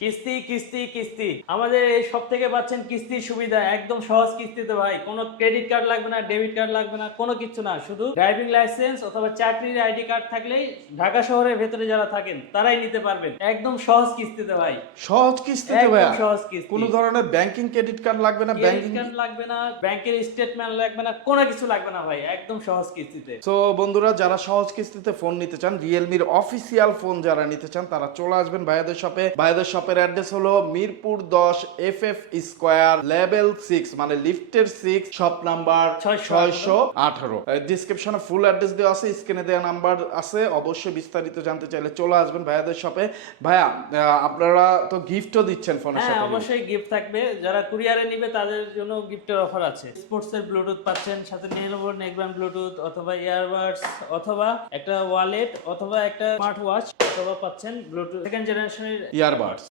কিস্তি কিস্তি কিস্তি আমাদের এই সব থেকে পাচ্ছেন কিস্তির সুবিধা, একদম সহজ কিস্তিতে ভাই। কোনো ক্রেডিট কার্ড লাগবে না, ডেবিট কার্ড লাগবে না, কোনো কিছু না। শুধু ড্রাইভিং লাইসেন্স অথবা চাকরির আইডি কার্ড থাকলেই ঢাকা শহরের ভেতরে যারা থাকেন তারাই নিতে পারবেন, একদম সহজ কিস্তিতে ভাই। সহজ কিস্তিতে একদম ভাইয়া? সহজ কিস্তি। কোনো ধরনের ব্যাংকিং ক্রেডিট কার্ড লাগবে না? ক্রেডিট ব্যাংকিং কার্ড লাগবে না, ব্যাংকের স্টেটমেন্ট লাগবে না, কোনো কিছু লাগবে না ভাই, একদম সহজ কিস্তিতে। তো বন্ধুরা, যারা সহজ কিস্তিতে ফোন নিতে চান, রিয়েলমির অফিসিয়াল ফোন যারা নিতে চান, তারা চলে আসবেন ভাইয়াদের শপে। ভাইয়াদের শপের অ্যাড্রেস হলো মিরপুর 10 FF স্কয়ার লেভেল 6, মানে লিফটের 6, শপ নাম্বার 618। ডিসক্রিপশনে ফুল অ্যাড্রেস দেওয়া আছে, স্ক্রিনে দেওয়া নাম্বার আছে। অবশ্যই বিস্তারিত জানতে চাইলে চলে আসবেন ভাইয়াদের শপে। ভাইয়া, আপনারা তো গিফটও দিচ্ছেন ফোনের হ্যাঁ, সাথে? অবশ্যই গিফট থাকবে। যারা কুরিয়ারে নিবে তাদের জন্য গিফটের অফার আছে। স্পোর্টস এর ব্লুটুথ পাচ্ছেন, সাথে নিয়ে নেবো নেকব্যান্ড ব্লুটুথ অথবা ইয়ারবাডস অথবা একটা ওয়ালেট অথবা একটা স্মার্ট ওয়াচ, অথবা পাচ্ছেন ব্লুটুথ সেকেন্ড জেনারেশনের ইয়ারবাডস।